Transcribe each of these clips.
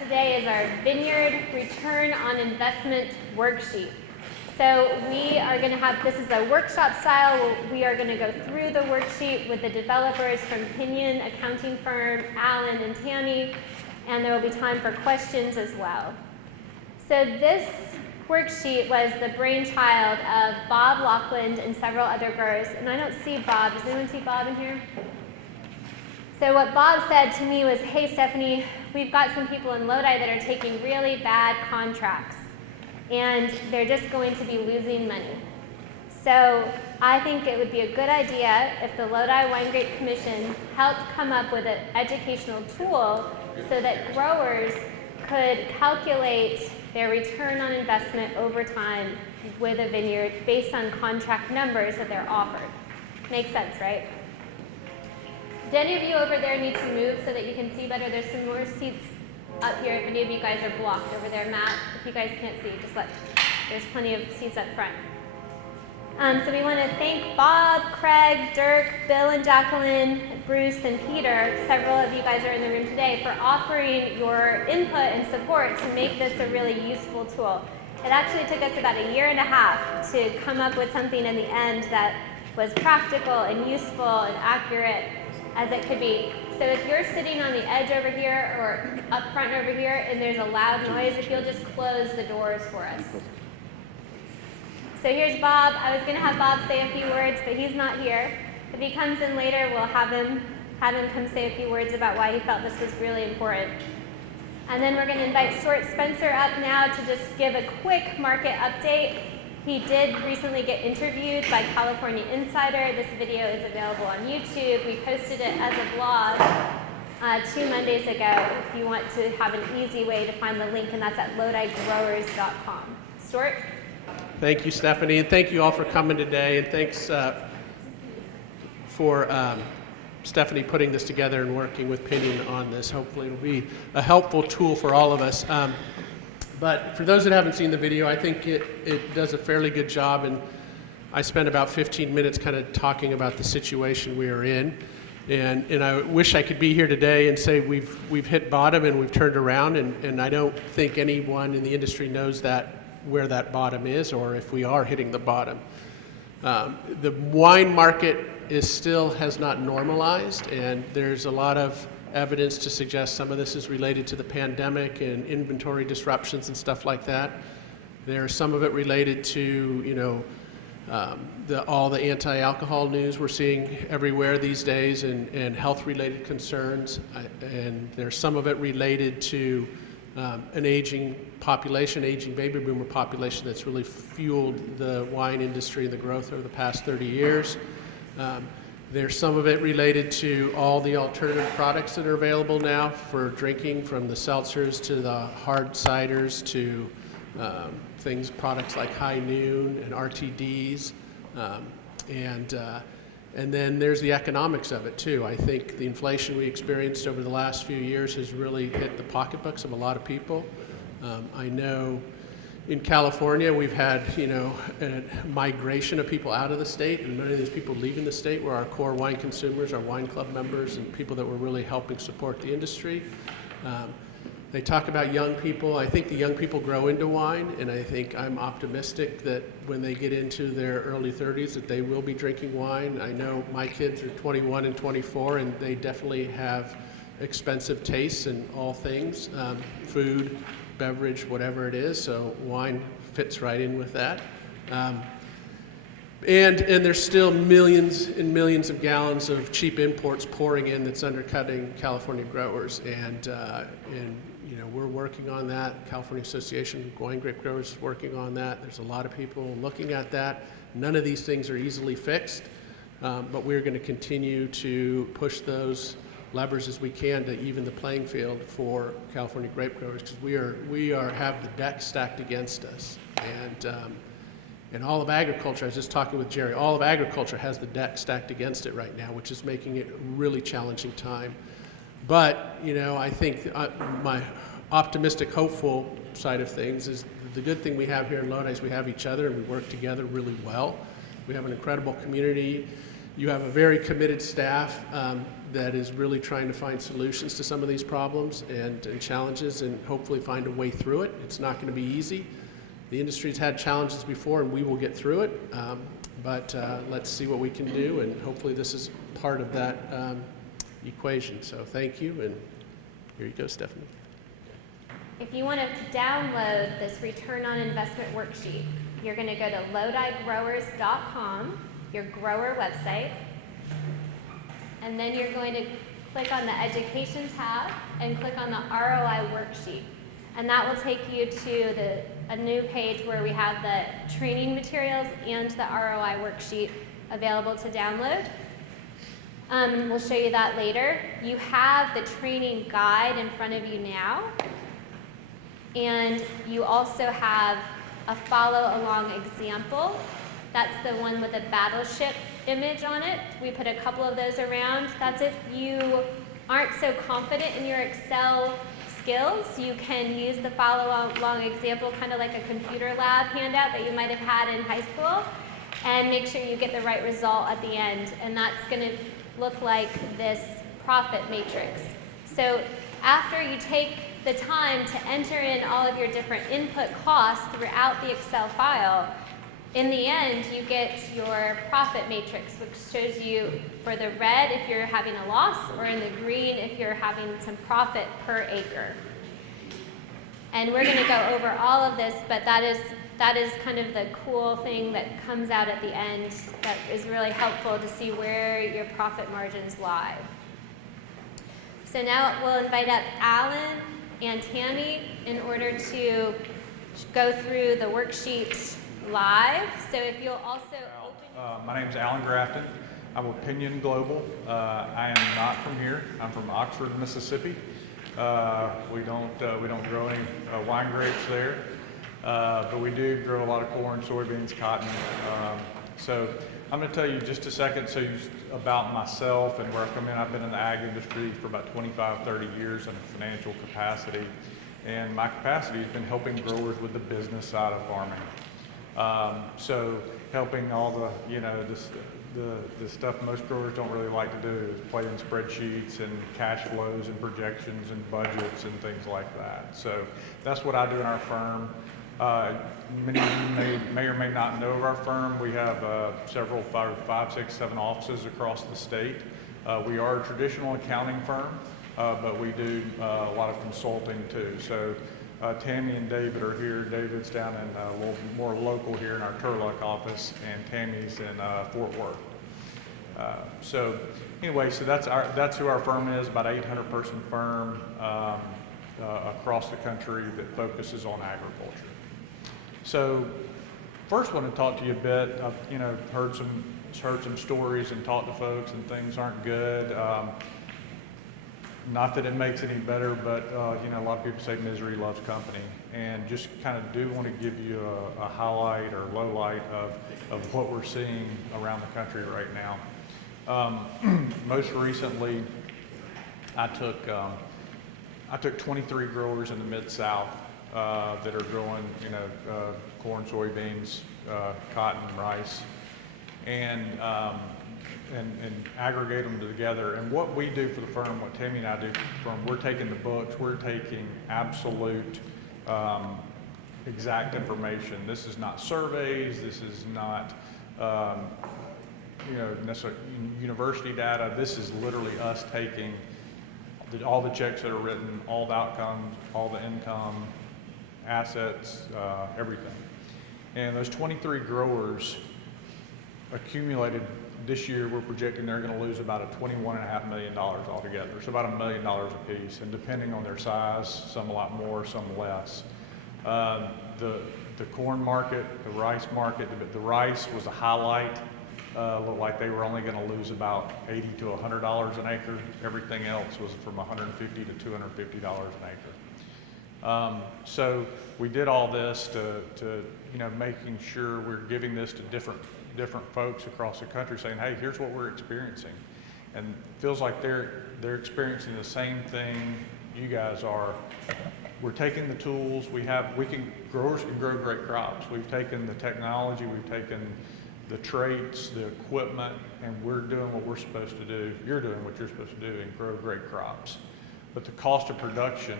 today is our Vineyard Return on Investment worksheet. So we are going to have, this is a workshop style. We are going to go through the worksheet with the developers from Pinion accounting firm, Allen and Tammy, and there will be time for questions as well. So this worksheet was the brainchild of Bob Lockland and several other growers. And I don't see Bob. Does anyone see Bob in here? So what Bob said to me was, hey, Stephanie, we've got some people in Lodi that are taking really bad contracts, and they're just going to be losing money. So I think it would be a good idea if the Lodi Winegrape Commission helped come up with an educational tool so that growers could calculate their return on investment over time with a vineyard based on contract numbers that they're offered. Makes sense, right? Do any of you over there need to move so that you can see better? There's some more seats up here if any of you guys are blocked over there. Matt, if you guys can't see, just there's plenty of seats up front. So we want to thank Bob, Craig, Dirk, Bill and Jacqueline, Bruce and Peter, several of you guys are in the room today, for offering your input and support to make this a really useful tool. It actually took us about a year and a half to come up with something in the end that was practical and useful and accurate as it could be. So if you're sitting on the edge over here or up front over here and there's a loud noise, if you'll just close the doors for us. So here's Bob. I was going to have Bob say a few words, but he's not here. If he comes in later, we'll have him come say a few words about why he felt this was really important. And then we're going to invite Stuart Spencer up now to just give a quick market update. He did recently get interviewed by California Insider. This video is available on YouTube. We posted it as a blog 2 Mondays ago if you want to have an easy way to find the link, and that's at lodigrowers.com. Stuart? Thank you, Stephanie, and thank you all for coming today, and thanks for Stephanie putting this together and working with Pinion on this. Hopefully it'll be a helpful tool for all of us. But for those that haven't seen the video, I think it does a fairly good job, and I spent about 15 minutes kind of talking about the situation we are in. And I wish I could be here today and say we've hit bottom and we've turned around, and I don't think anyone in the industry knows where that bottom is or if we are hitting the bottom. The wine market still has not normalized, and there's a lot of evidence to suggest some of this is related to the pandemic and inventory disruptions and stuff like that. There's some of it related to, all the anti-alcohol news we're seeing everywhere these days, and health-related concerns. And there's some of it related to an aging population, aging baby boomer population that's really fueled the wine industry and the growth over the past 30 years. There's some of it related to all the alternative products that are available now for drinking, from the seltzers to the hard ciders to products like High Noon and RTDs. And then there's the economics of it too. I think the inflation we experienced over the last few years has really hit the pocketbooks of a lot of people. I know in California we've had a migration of people out of the state, and many of these people leaving the state were our core wine consumers, our wine club members, and people that were really helping support the industry. They talk about young people. I think the young people grow into wine, and I think I'm optimistic that when they get into their early 30s that they will be drinking wine. I know my kids are 21 and 24, and they definitely have expensive tastes in all things, food, beverage, whatever it is, so wine fits right in with that. And there's still millions and millions of gallons of cheap imports pouring in that's undercutting California growers, and we're working on that. California Association of Winegrape Growers is working on that. There's a lot of people looking at that. None of these things are easily fixed, but we're going to continue to push those levers as we can to even the playing field for California grape growers, because we have the deck stacked against us, and all of agriculture. I was just talking with Jerry. All of agriculture has the deck stacked against it right now, which is making it a really challenging time. But I think my optimistic, hopeful side of things is the good thing we have here in Lodi is we have each other and we work together really well. We have an incredible community. You have a very committed staff that is really trying to find solutions to some of these problems and challenges, and hopefully find a way through it. It's not going to be easy. The industry's had challenges before, and we will get through it. But let's see what we can do, and hopefully this is part of that equation. So thank you, and here you go, Stephanie. If you want to download this return on investment worksheet, you're going to go to lodigrowers.com, your grower website, and then you're going to click on the education tab and click on the ROI worksheet. And that will take you to a new page where we have the training materials and the ROI worksheet available to download. We'll show you that later. You have the training guide in front of you now. And you also have a follow-along example. That's the one with the battleship image on it. We put a couple of those around. That's if you aren't so confident in your Excel skills, you can use the follow-along example, kind of like a computer lab handout that you might have had in high school, and make sure you get the right result at the end. And that's going to look like this profit matrix. So after you take the time to enter in all of your different input costs throughout the Excel file, in the end you get your profit matrix, which shows you for the red if you're having a loss, or in the green if you're having some profit per acre. And we're going to go over all of this, but that is kind of the cool thing that comes out at the end that is really helpful to see where your profit margins lie. So now we'll invite up Alan and Tammy in order to go through the worksheet live. So if you'll also open... My name is Alan Grafton. I'm with Pinion Global. I am not from here. I'm from Oxford, Mississippi. We don't grow any wine grapes there, but we do grow a lot of corn, soybeans, cotton. So I'm going to tell you just a second about myself and where I've come in. I've been in the ag industry for about 25, 30 years in a financial capacity. And my capacity has been helping growers with the business side of farming. So helping all the stuff most growers don't really like to do is play in spreadsheets and cash flows and projections and budgets and things like that. So that's what I do in our firm. Many of you may or may not know of our firm. We have several, five, six, 7 offices across the state. We are a traditional accounting firm, but we do a lot of consulting too. So Tammy and David are here. David's down in a little more local here in our Turlock office, and Tammy's in Fort Worth. So anyway, so that's who our firm is, about 800-person firm across the country that focuses on agriculture. So first I want to talk to you a bit. I've heard some stories and talked to folks, and things aren't good. Not that it makes it any better, but a lot of people say misery loves company, and just kind of do want to give you a highlight or low light of what we're seeing around the country right now. Most recently, I took 23 growers in the Mid-South that are growing, corn, soybeans, cotton, rice, and aggregate them together. And what we do for the firm, what Tammy and I do for the firm, we're taking the books, we're taking absolute exact information. This is not surveys, this is not necessarily university data. This is literally us taking all the checks that are written, all the outcomes, all the income, assets, everything. And those 23 growers accumulated this year, we're projecting they're going to lose about $21.5 million altogether. So about $1 million a piece, and depending on their size, some a lot more, some less. The corn market, the rice market, the rice was a highlight. Looked like they were only going to lose about $80 to $100 an acre. Everything else was from $150 to $250 an acre. So we did all this to making sure we're giving this to different folks across the country, saying, hey, here's what we're experiencing. And it feels like they're experiencing the same thing you guys are. We're taking the tools growers can grow great crops. We've taken the technology, we've taken the traits, the equipment, and we're doing what we're supposed to do. You're doing what you're supposed to do and grow great crops. But the cost of production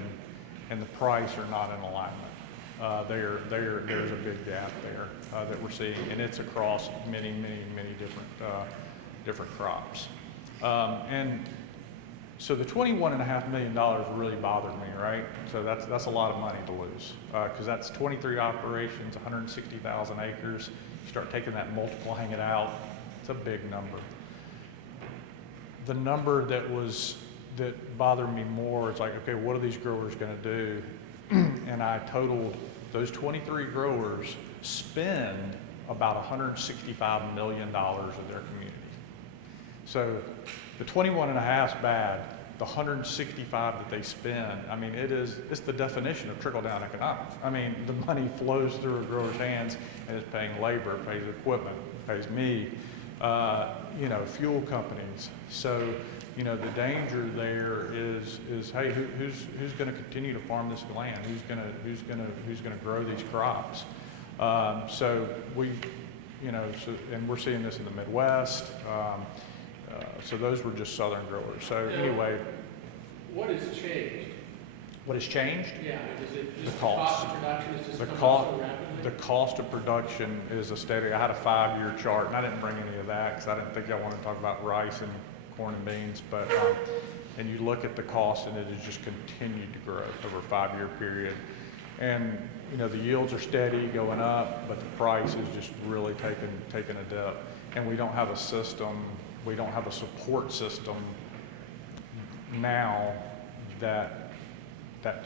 and the price are not in alignment. There's a big gap there that we're seeing, and it's across many different crops. And so the $21.5 million really bothered me, right? So that's a lot of money to lose, because that's 23 operations, 160,000 acres. You start taking that, multiplying it out, it's a big number. The number that bothered me more is like, okay, what are these growers going to do? And I totaled those 23 growers spend about $165 million of their community. So the 21.5 is bad. The 165 that they spend, I mean, it's the definition of trickle-down economics. I mean, the money flows through a grower's hands and it's paying labor, pays equipment, pays me, fuel companies. So, the danger there is hey, who's going to continue to farm this land? Who's going to grow these crops? So we, and we're seeing this in the Midwest. So those were just southern growers. So anyway. What has changed? What has changed? Yeah, is it just the cost of production is just the coming cost, up so rapidly? The cost of production is a steady. I had a 5-year chart, and I didn't bring any of that because I didn't think I wanted to talk about rice and corn and beans. But and you look at the cost, and it has just continued to grow over a 5-year period. And the yields are steady, going up, but the price is just really taking a dip. And we don't have a system. We don't have a support system now that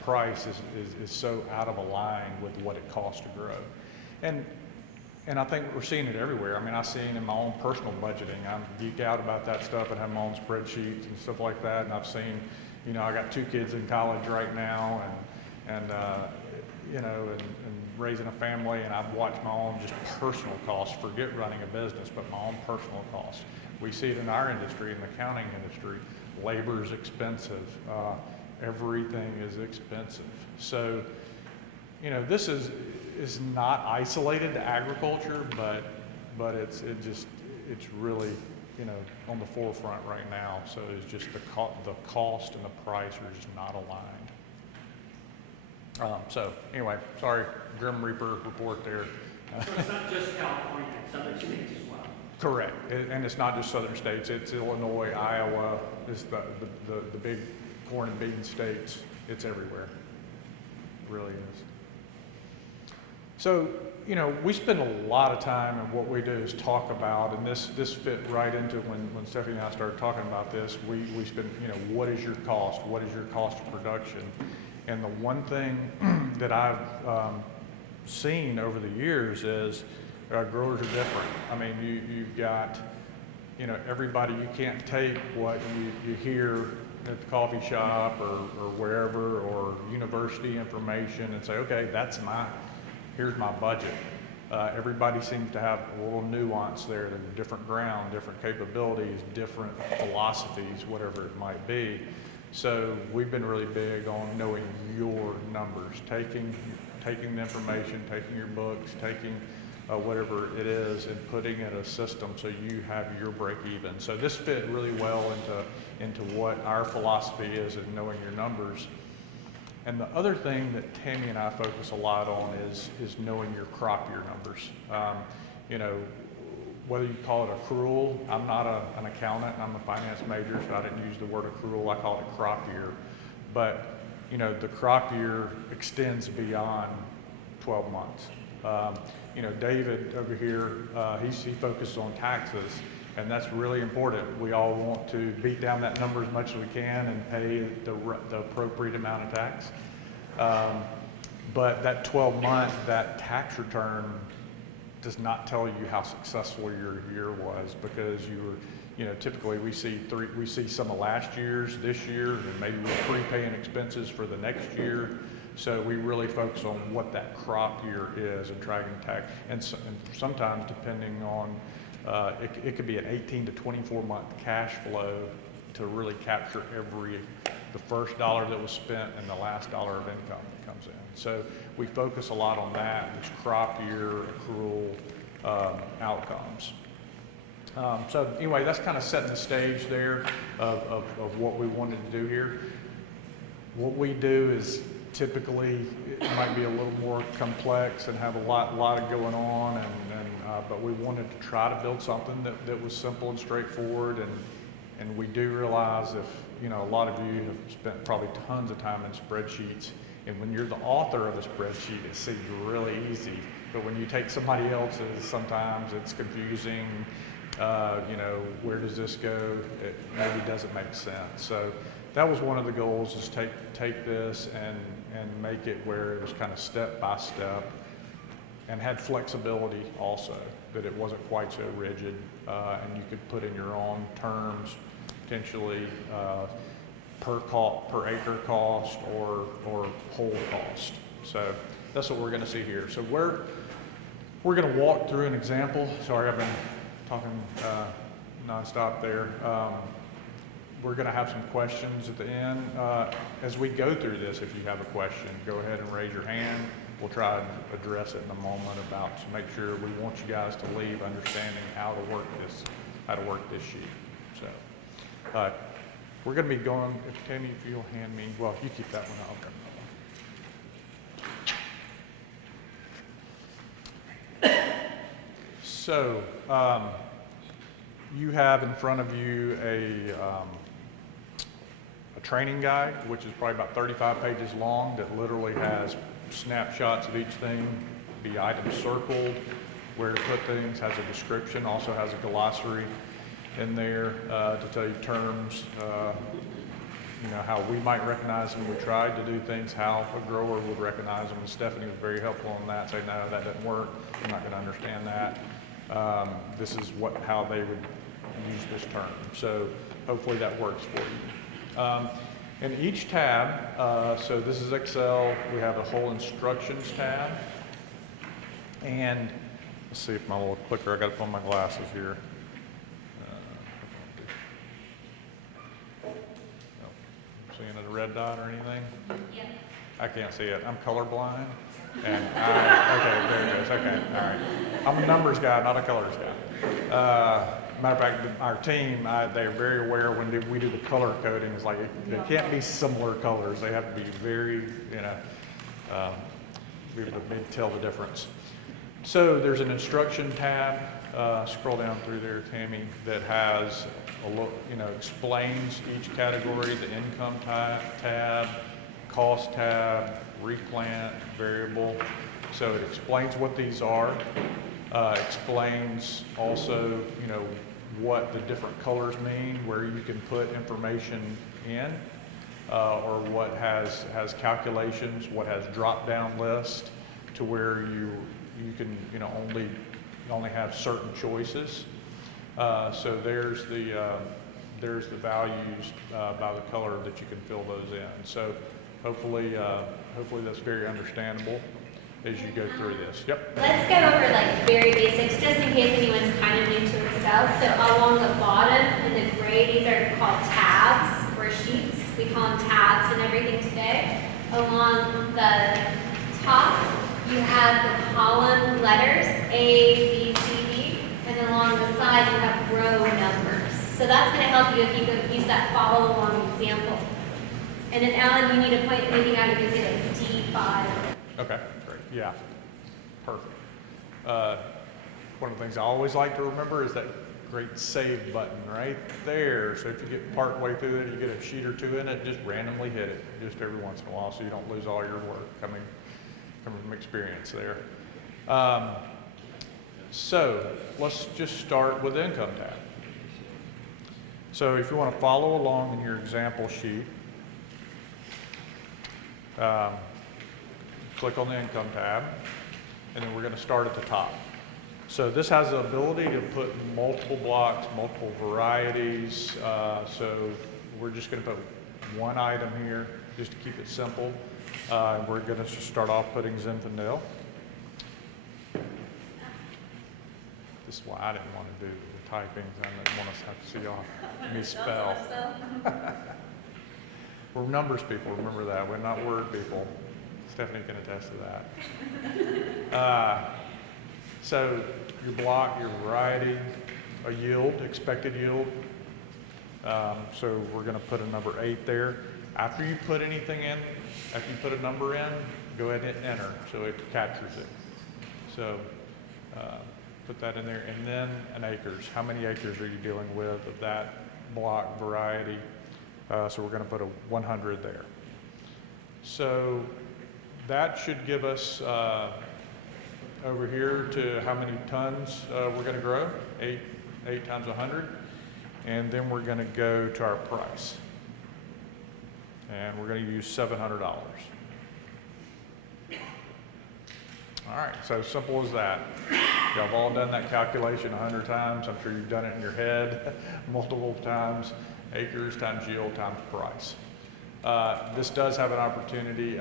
price is so out of line with what it costs to grow. And I think we're seeing it everywhere. I mean, I've seen in my own personal budgeting. I geek out about that stuff and have my own spreadsheets and stuff like that. And I've seen, I got 2 kids in college right now and raising a family, and I've watched my own just personal costs, forget running a business, but my own personal costs. We see it in our industry, in the accounting industry. Labor is expensive. Everything is expensive. So, this is not isolated to agriculture, but it's really, on the forefront right now. So it's just the cost and the price are just not aligned. So anyway, sorry, Grim Reaper report there. So it's not just California, it's other states as well. Correct, and it's not just southern states. It's Illinois, Iowa. It's the big corn and bean states. It's everywhere. It really is. So we spend a lot of time, and what we do is talk about, and this fit right into when Stephanie and I started talking about this. We spend, what is your cost? What is your cost of production? And the one thing that I've seen over the years is growers are different. I mean, you've got, everybody, you can't take what you hear at the coffee shop or wherever, or university information and say, okay, here's my budget. Everybody seems to have a little nuance there. There's different ground, different capabilities, different philosophies, whatever it might be. So we've been really big on knowing your numbers, taking the information, taking your books, taking whatever it is, and putting in a system so you have your break even. So this fit really well into what our philosophy is in knowing your numbers. And the other thing that Tammy and I focus a lot on is knowing your crop year numbers. Whether you call it accrual, I'm not an accountant, I'm a finance major, so I didn't use the word accrual, I call it crop year. But, the crop year extends beyond 12 months. David over here, he focuses on taxes, and that's really important. We all want to beat down that number as much as we can and pay the appropriate amount of tax. But that 12-month, that tax return does not tell you how successful your year was, because typically we see some of last year's this year, and maybe we're prepaying expenses for the next year. So we really focus on what that crop year is and tracking tax. And sometimes, depending on, it could be an 18 to 24 month cash flow to really capture the first dollar that was spent and the last dollar of income that comes in. So we focus a lot on that, which crop year, accrual, outcomes. So anyway, that's kind of setting the stage there of what we wanted to do here. What we do is typically it might be a little more complex and have a lot of going on, but we wanted to try to build something that was simple and straightforward, and we do realize a lot of you have spent probably tons of time in spreadsheets, and when you're the author of a spreadsheet, it seems really easy, but when you take somebody else's, sometimes it's confusing. Where does this go? It maybe doesn't make sense. So that was one of the goals, is take this and make it where it was kind of step by step and had flexibility also, that it wasn't quite so rigid, and you could put in your own terms, potentially per acre cost or whole cost. So that's what we're going to see here. So we're going to walk through an example. Sorry, I've been talking nonstop there. We're going to have some questions at the end. As we go through this, if you have a question, go ahead and raise your hand. We'll try and address it in a moment to make sure we want you guys to leave understanding how to work this sheet. So we're going to be going, Tammy, if you'll hand me, well, you keep that one, I'll grab another one. So, you have in front of you a training guide, which is probably about 35 pages long, that literally has snapshots of each thing, the items circled, where to put things, has a description, also has a glossary in there to tell you terms, how we might recognize them. We tried to do things how a grower would recognize them, and Stephanie was very helpful on that, saying, no, that doesn't work, I'm not going to understand that. This is how they would use this term. So hopefully that works for you. In each tab, so this is Excel, we have a whole instructions tab. And let's see if my little clicker, I got to put on my glasses here. Seeing a red dot or anything? Yeah. I can't see it. I'm colorblind. And okay, there it is. Okay, all right. I'm a numbers guy, not a colors guy. Matter of fact, our team, they're very aware when we do the color coding. It's like they can't be similar colors. They have to be very, be able to tell the difference. So there's an instruction tab. Scroll down through there, Tammy, that has a look, explains each category, the income tab, cost tab, replant, variable. So it explains what these are, explains also, what the different colors mean, where you can put information in, or what has calculations, what has drop-down list, to where you can, only have certain choices. So there's the values by the color that you can fill those in. So hopefully that's very understandable as you go through this. Yep. Let's go over very basics, just in case anyone's kind of new to Excel. So along the bottom in the gray, these are called tabs or sheets. We call them tabs and everything today. Along the top, you have the column letters, A, B, C, D, and along the side, you have row numbers. So that's going to help you if you could use that follow along example. And then Alan, you need to point anything out, you can say D5. Okay, great. Yeah, perfect. One of the things I always like to remember is that great save button right there. So if you get part way through it, you get a sheet or two in it, just randomly hit it just every once in a while so you don't lose all your work coming from experience there. So let's just start with the income tab. So if you want to follow along in your example sheet, click on the income tab, and then we're going to start at the top. So this has the ability to put multiple blocks, multiple varieties. So we're just going to put one item here just to keep it simple. We're going to just start off putting Zinfandel. This is why I didn't want to do the typing. I didn't want us to have to see y'all misspell. We're numbers people, remember that. We're not word people. Stephanie can attest to that. So your block, your variety, a yield, expected yield. So we're going to put a number 8 there. After you put anything in, after you put a number in, go ahead and hit enter so it captures it. So put that in there. And then an acres. How many acres are you dealing with of that block variety? So we're going to put a 100 there. So that should give us over here to how many tons we're going to grow, 8 times 100. And then we're going to go to our price. And we're going to use $700. All right, so simple as that. Y'all have all done that calculation 100 times. I'm sure you've done it in your head multiple times. Acres times yield times price. This does have an opportunity.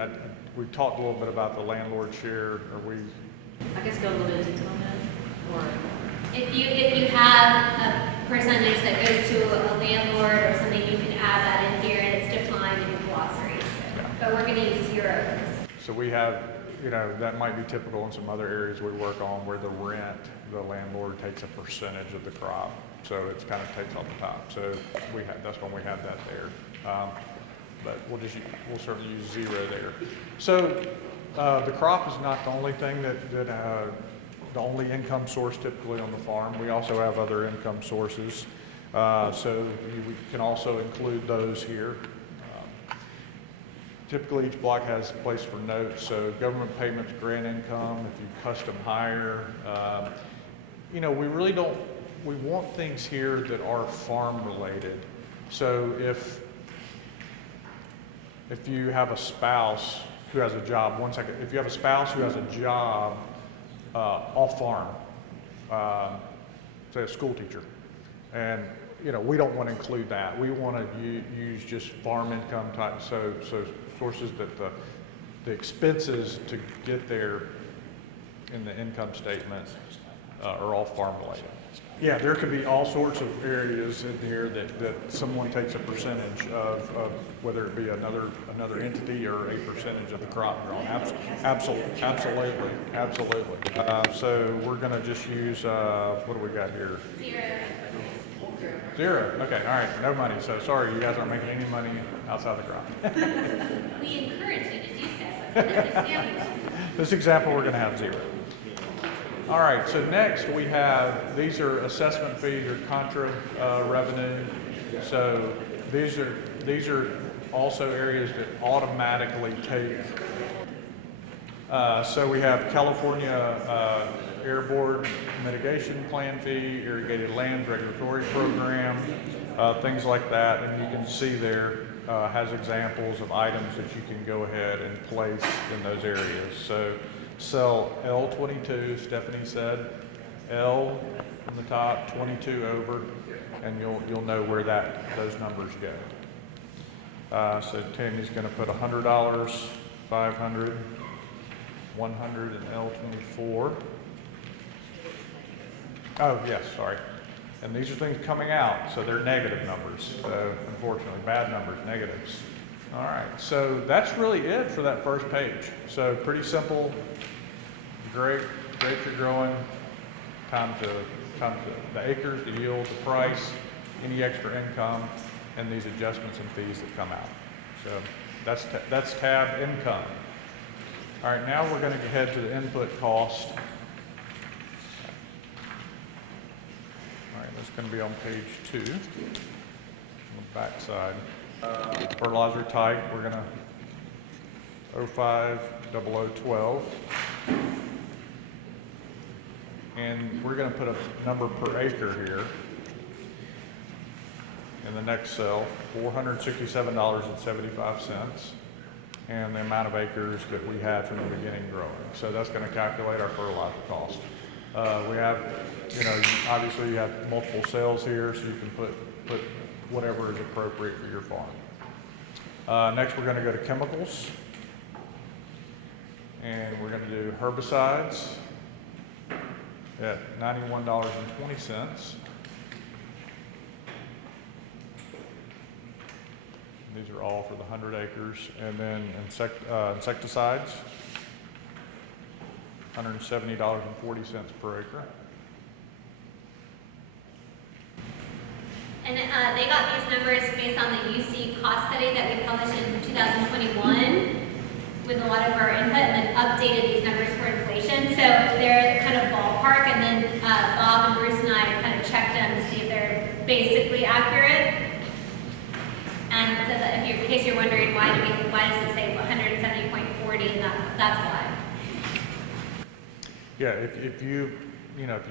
We've talked a little bit about the landlord share. I guess go a little bit into detail on that, or If you have a percentage that goes to a landlord or something, you can add that in here, and it's defined in the glossaries. But we're going to use zeros. So we have, that might be typical in some other areas we work on where the landlord takes a percentage of the crop. So it kind of takes off the top. So that's when we have that there. But we'll certainly use 0 there. So the crop is not the only thing the only income source typically on the farm. We also have other income sources. So we can also include those here. Typically each block has a place for notes. So government payments, grant income, if you custom hire. We want things here that are farm related. So if you have a spouse who has a job, if you have a spouse who has a job off farm, say a school teacher, and we don't want to include that. We want to use just farm income type, so sources that the expenses to get there in the income statement are all farm related. Yeah, there could be all sorts of areas in here that someone takes a percentage of whether it be another entity or a percentage of the crop grown. Absolutely. So we're going to just use, what do we got here? 0. Okay, all right, no money. So sorry, you guys aren't making any money outside the crop. We encourage you to do so. But for this example, This example, we're going to have 0. All right, so next we have, these are assessment fees or contra revenue. So these are also areas that automatically take. So we have California Air Board mitigation plan fee, irrigated lands regulatory program, things like that. And you can see there has examples of items that you can go ahead and place in those areas. So cell L22, Stephanie said, L on the top, 22 over, and you'll know where those numbers go. So Tammy's going to put $100, 500, 100, and L24. Oh yes, sorry. And these are things coming out, so they're negative numbers. So unfortunately, bad numbers, negatives. All right, so that's really it for that first page. So pretty simple. Grapes you're growing, times the acres, the yield, the price, any extra income, and these adjustments and fees that come out. So that's tab income. All right, now we're going to head to the input cost. All right, that's going to be on page 2, on the back side. Fertilizer type, we're going to 05 0012. And we're going to put a number per acre here in the next cell, $467.75, and the amount of acres that we had from the beginning growing. So that's going to calculate our fertilizer cost. We have, obviously you have multiple cells here, so you can put whatever is appropriate for your farm. Next, we're going to go to chemicals, and we're going to do herbicides at $91.20. These are all for the 100 acres. And then insecticides, $170.40 per acre. And they got these numbers based on the UC cost study that we published in 2021 with a lot of our input, and then updated these numbers for inflation. So they're kind of ballpark, and then Bob and Bruce and I kind of checked them to see if they're basically accurate. And so that if you're, in case you're wondering why does it say 170.40, and that's why. Yeah, if you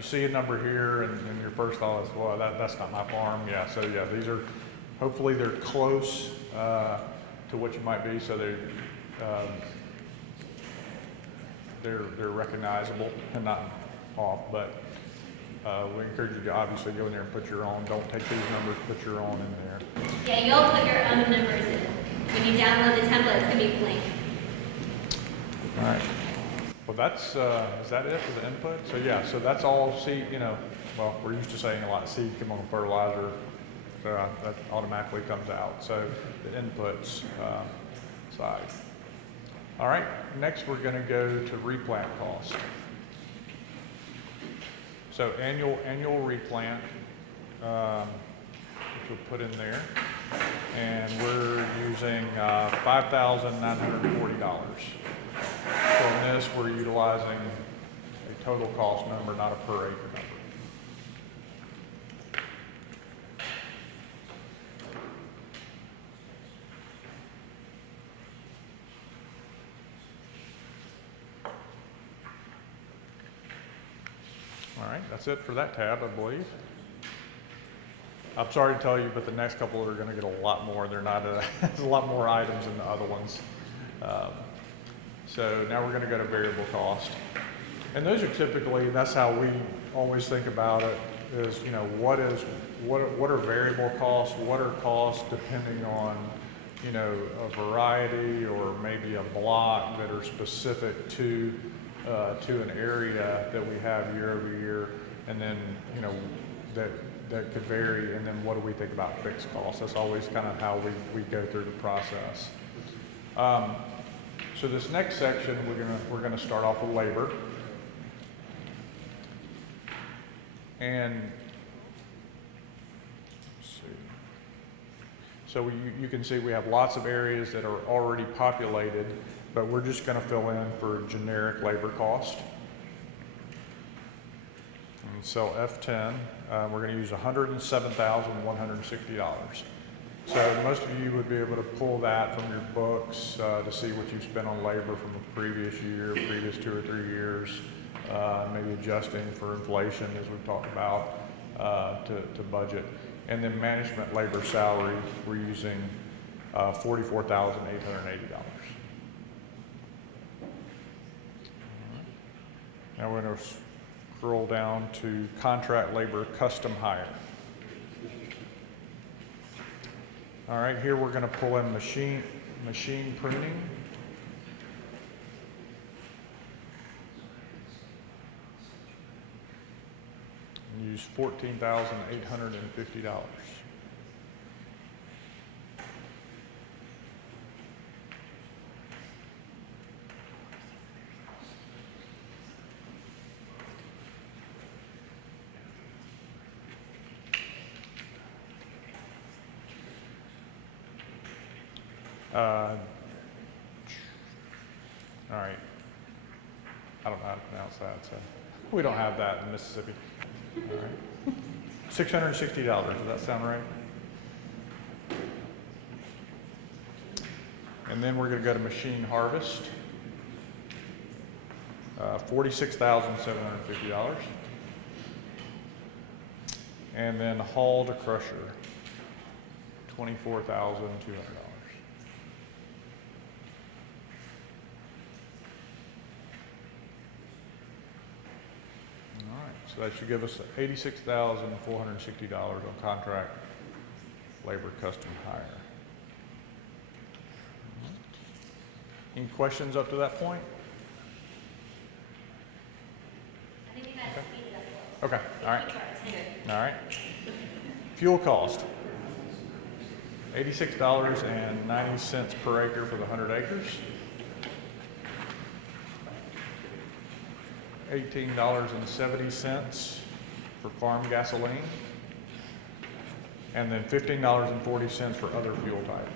see a number here and your first thought is, well, that's not my farm. Yeah, so yeah, these are, hopefully they're close to what you might be, so they're recognizable and not off. But we encourage you to obviously go in there and put your own. Don't take these numbers, put your own in there. Yeah, you'll put your own numbers in. When you download the template, it's going to be blank. All right. Well, that's, is that it for the input? So yeah, so that's all seed, well, we're used to saying a lot of seed, chemical fertilizer, so that automatically comes out. So the inputs side. All right, next we're gonna go to replant cost. So annual replant, which we'll put in there, and we're using $5,940. So in this, we're utilizing a total cost number, not a per acre number. All right, that's it for that tab, I believe. I'm sorry to tell you, but the next couple are going to get a lot more. They're not there's a lot more items than the other ones. So now we're going to go to variable cost. And those are typically, that's how we always think about it, is, what are variable costs, what are costs depending on, a variety or maybe a block that are specific to an area that we have year over year, and then, that could vary, and then what do we think about fixed costs? That's always kind of how we go through the process. So this next section, we're gonna start off with labor, and let's see. So you can see we have lots of areas that are already populated, but we're just going to fill in for generic labor cost. And cell F10, we're going to use $107,160. So most of you would be able to pull that from your books to see what you've spent on labor from the previous year, previous 2 or 3 years, maybe adjusting for inflation as we've talked about to budget. And then management labor salary, we're using $44,880. Now we're going to scroll down to contract labor custom hire. All right, here we're going to pull in machine pruning. And use $14,850. All right. I don't know how to pronounce that, so we don't have that in Mississippi. All right. $660. Does that sound right? And then we're going to go to machine harvest. $46,750. And then haul to crusher. $24,200. So that should give us $86,460 on contract labor custom hire. Any questions up to that point? I think that's speed up. Okay, all right. All right. Fuel cost, $86.90 per acre for the 100 acres. $18.70 for farm gasoline, and then $15.40 for other fuel type.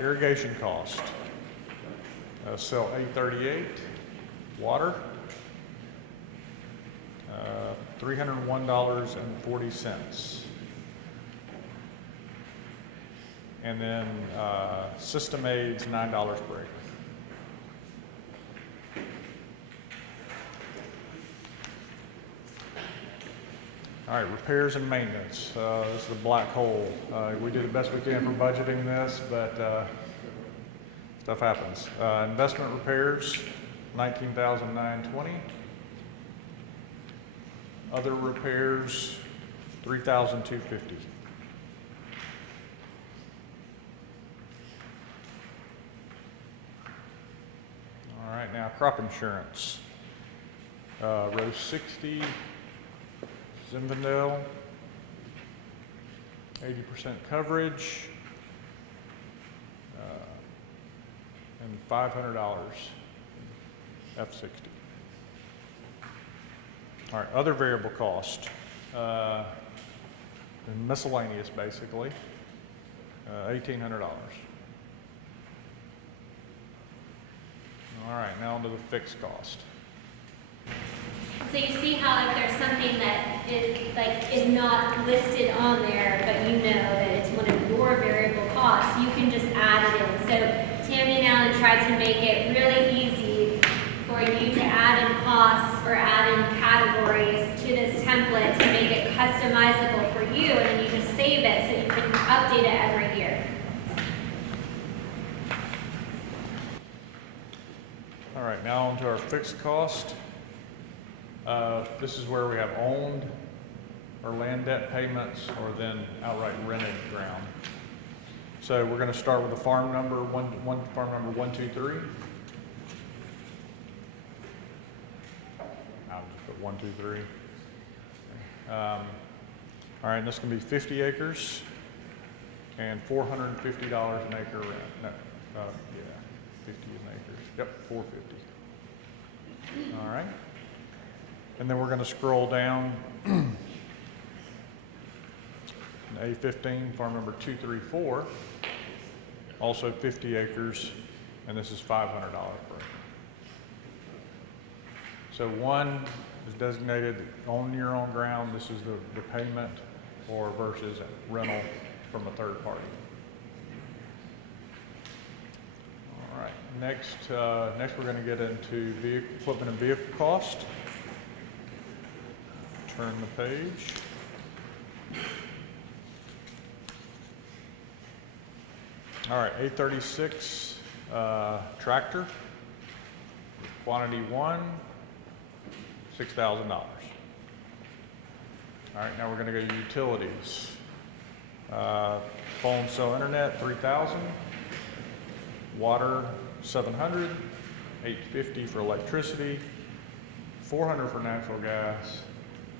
Irrigation cost, cell 838, water, $301.40. And then system aids, $9 per acre. All right, repairs and maintenance. This is the black hole. We did the best we can for budgeting this, but stuff happens. Investment repairs, $19,920. Other repairs, $3,250. All right, now crop insurance. Row 60. Zinfandel, 80% coverage, and $500 F60. All right, other variable cost, and miscellaneous basically, $1,800. All right, now onto the fixed cost. So you see how if there's something that is not listed on there, but you know that it's one of your variable costs, you can just add it in. So Tammy and Alan tried to make it really easy for you to add in costs or add in categories to this template to make it customizable for you, and then you just save it so you can update it every year. All right, now onto our fixed cost. This is where we have owned or land debt payments or then outright rented ground. So we're going to start with the farm number, farm number 123. I'll just put 123. All right, and this can be 50 acres and $450 an acre rent. No, yeah, 50 an acre. Yep, 450. All right. And then we're going to scroll down. A15, farm number 234, also 50 acres, and this is $500 per acre. So one is designated own your own ground. This is the payment or versus rental from a third party. All right, next we're going to get into equipment and vehicle cost. Turn the page. All right, 836 tractor, quantity 1, $6,000. All right, now we're going to go to utilities. Phone, cell, internet, 3,000. Water, 700. 850 for electricity. 400 for natural gas.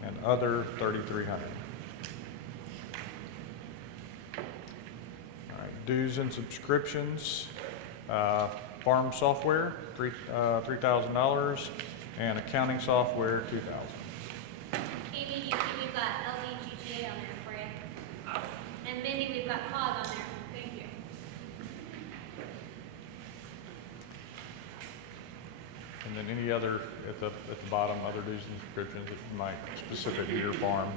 And other, 3,300. All right, dues and subscriptions. Farm software, $3,000, and accounting software, $2,000. Amy, you see we've got LDGJ on there for you. And Mindy, we've got COG on there. Thank you. And then any other at the bottom, other dues and subscriptions that you might specific to your farm.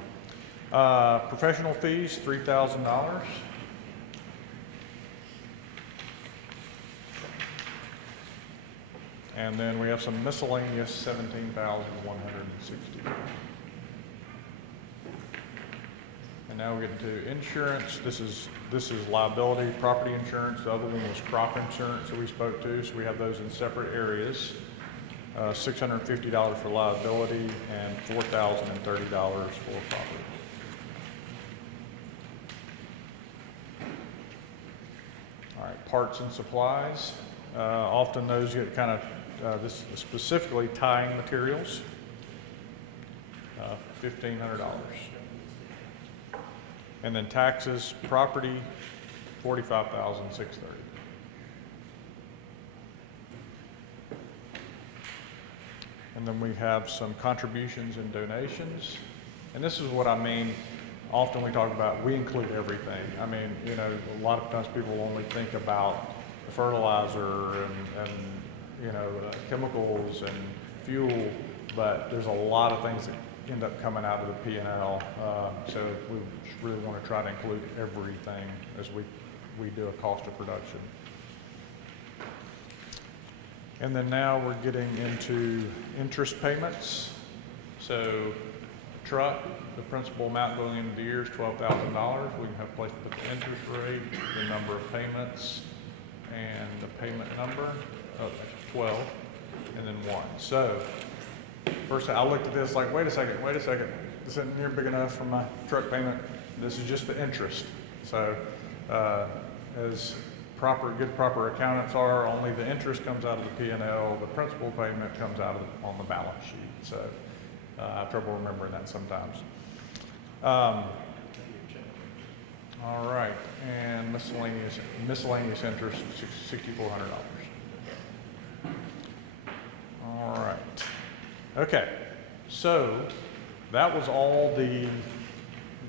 Professional fees, $3,000. And then we have some miscellaneous, $17,160. And now we get into insurance. This is liability, property insurance. The other one was crop insurance that we spoke to. So we have those in separate areas. $650 for liability and $4,030 for property. All right, parts and supplies. Often those get kind of, this is specifically tying materials, $1,500. And then taxes, property, $45,630. And then we have some contributions and donations. And this is what I mean. Often we talk about, we include everything. I mean, you know, a lot of times people only think about the fertilizer and you know, chemicals and fuel, but there's a lot of things that end up coming out of the P&L. So we really want to try to include everything as we do a cost of production. And then now we're getting into interest payments. So truck, the principal amount going into the year is $12,000. We can have a place to put the interest rate, the number of payments, and the payment number. Oh, 12, and then 1. So first I looked at this like, wait a second, this isn't near big enough for my truck payment. This is just the interest. So as good proper accountants are, only the interest comes out of the P&L, the principal payment comes out on the balance sheet. So I have trouble remembering that sometimes. All right, and miscellaneous interest, $6,400. All right. Okay, so that was all the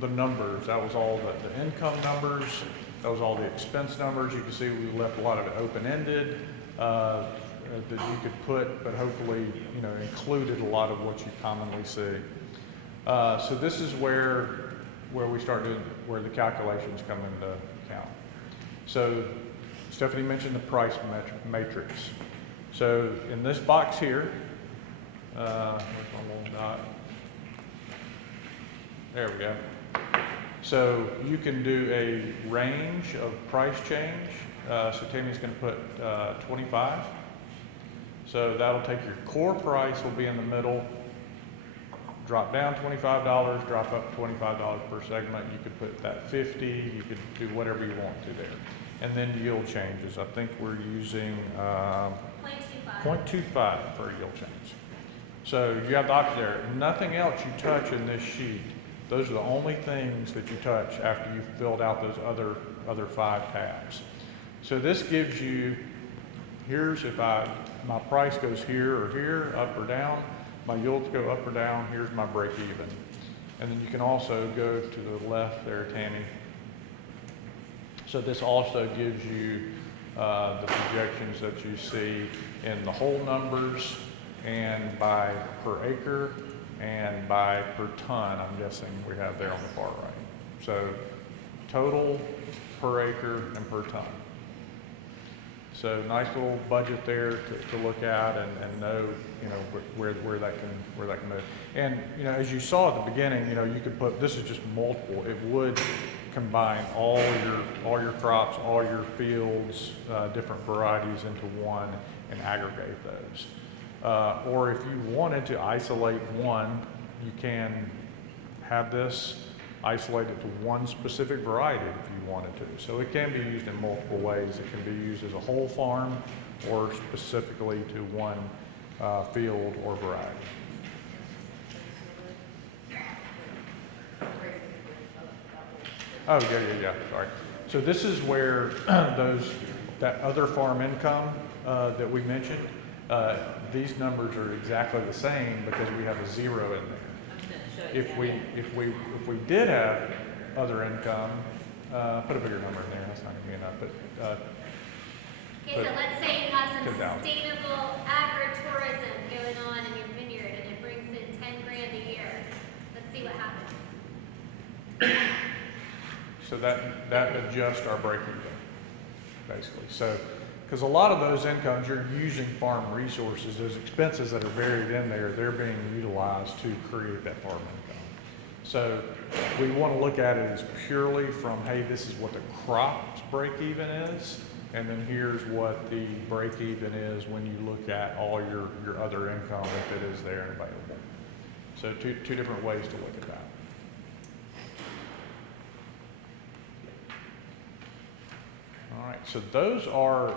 numbers. That was all the income numbers. That was all the expense numbers. You can see we left a lot of it open-ended that you could put, but hopefully, you know, included a lot of what you commonly see. So this is where we start doing, where the calculations come into account. So Stephanie mentioned the price matrix. So in this box here, where's my little dot? There we go. So you can do a range of price change. So Tammy's going to put 25. So that'll take your core price will be in the middle, drop down $25, drop up $25 per segment. You could put that 50. You could do whatever you want to there. And then yield changes. I think we're using 0.25 for yield change. So you have the option there. Nothing else you touch in this sheet. Those are the only things that you touch after you've filled out those other 5 tabs. So this gives you, here's if my price goes here or here, up or down, my yields go up or down, here's my break even. And then you can also go to the left there, Tammy. So this also gives you the projections that you see in the whole numbers and by per acre and by per ton, I'm guessing we have there on the far right. So total, per acre, and per ton. So nice little budget there to look at and know, you know, where that can move. And you know, as you saw at the beginning, you know, you could put, this is just multiple. It would combine all your crops, all your fields, different varieties into one and aggregate those. Or if you wanted to isolate one, you can have this isolated to one specific variety if you wanted to. So it can be used in multiple ways. It can be used as a whole farm or specifically to one field or variety. Oh, yeah, sorry. So this is where that other farm income that we mentioned, these numbers are exactly the same because we have a 0 in there. If we did have other income, put a bigger number in there. That's not going to be enough. But Okay, so let's say you have some 10,000. sustainable agritourism going on in your vineyard and it brings in 10 grand a year. Let's see what happens. So that adjusts our break even, basically. So, because a lot of those incomes, you're using farm resources, those expenses that are buried in there, they're being utilized to create that farm income. So we want to look at it as purely from, hey, this is what the crop's break even is, and then here's what the break even is when you look at all your other income if it is there and available. So two different ways to look at that. All right, so those are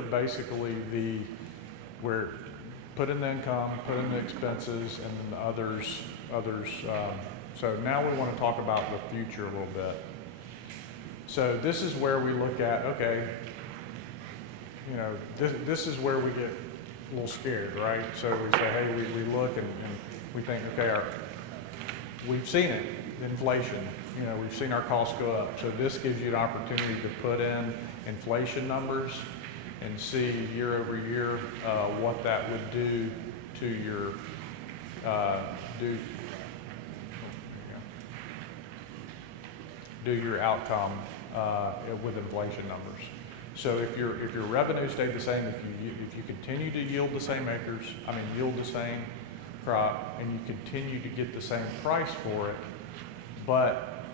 basically where put in the income, put in the expenses, and then the others. So now we want to talk about the future a little bit. So this is where we look at, okay, you know, this is where we get a little scared, right? So we say, hey, we look and we think, okay, we've seen it, inflation. You know, we've seen our costs go up. So this gives you an opportunity to put in inflation numbers and see year over year what that would do to your do your outcome with inflation numbers. So if your revenue stayed the same, if you continue to yield the same acres, yield the same crop, and you continue to get the same price for it, but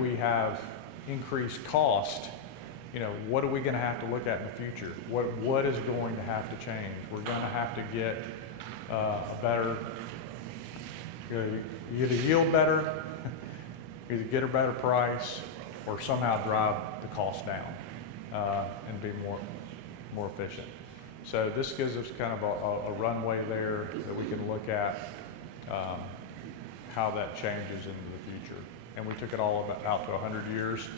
we have increased cost, you know, what are we going to have to look at in the future? What is going to have to change? We're going to have to get a better, you either yield better, either get a better price, or somehow drive the cost down and be more efficient. So this gives us kind of a runway there that we can look at how that changes into the future. And we took it all out to 100 years.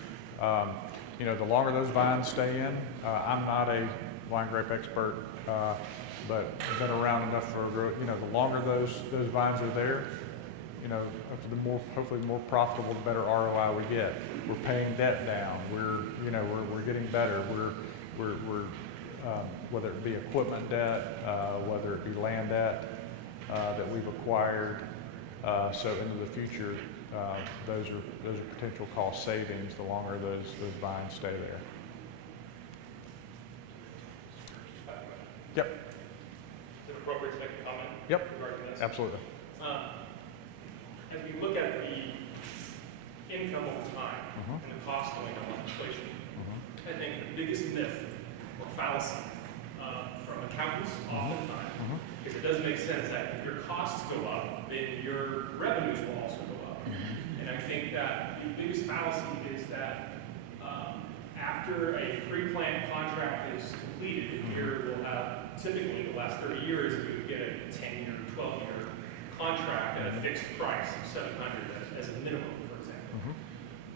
You know, the longer those vines stay in, I'm not a wine grape expert, but I've been around enough for, you know, the longer those vines are there, you know, hopefully the more profitable, the better ROI we get. We're paying debt down. We're getting better. We're whether it be equipment debt, whether it be land debt that we've acquired. So into the future, those are potential cost savings the longer those vines stay there. Yep. Is it appropriate to make a comment? Yep. Regarding this? Absolutely. As we look at the income over time and the cost going up with inflation, I think the biggest myth or fallacy from accountants all the time is it doesn't make sense that if your costs go up, then your revenues will also go up. And I think that the biggest fallacy is that after a pre-plant contract is completed, a year will have, typically the last 30 years, we would get a 10-year, 12-year contract at a fixed price of $700 as a minimum, for example.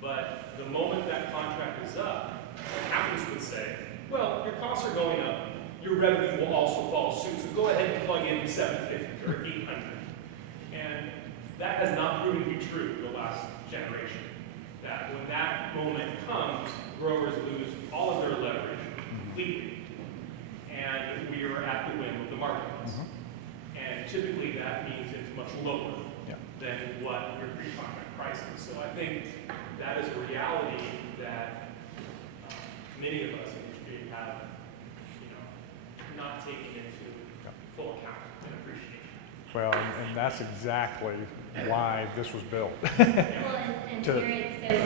But the moment that contract is up, accountants would say, well, your costs are going up, your revenue will also follow suit, so go ahead and plug in $750 or $800. And that has not proven to be true the last generation. That when that moment comes, growers lose all of their leverage completely, and we are at the whim of the marketplace. And typically that means it's much lower than what your pre-contract price is. So I think that is a reality that many of us in the industry have, not taken into full account and appreciation. Well, and that's exactly why this was built. Well, and Jared, so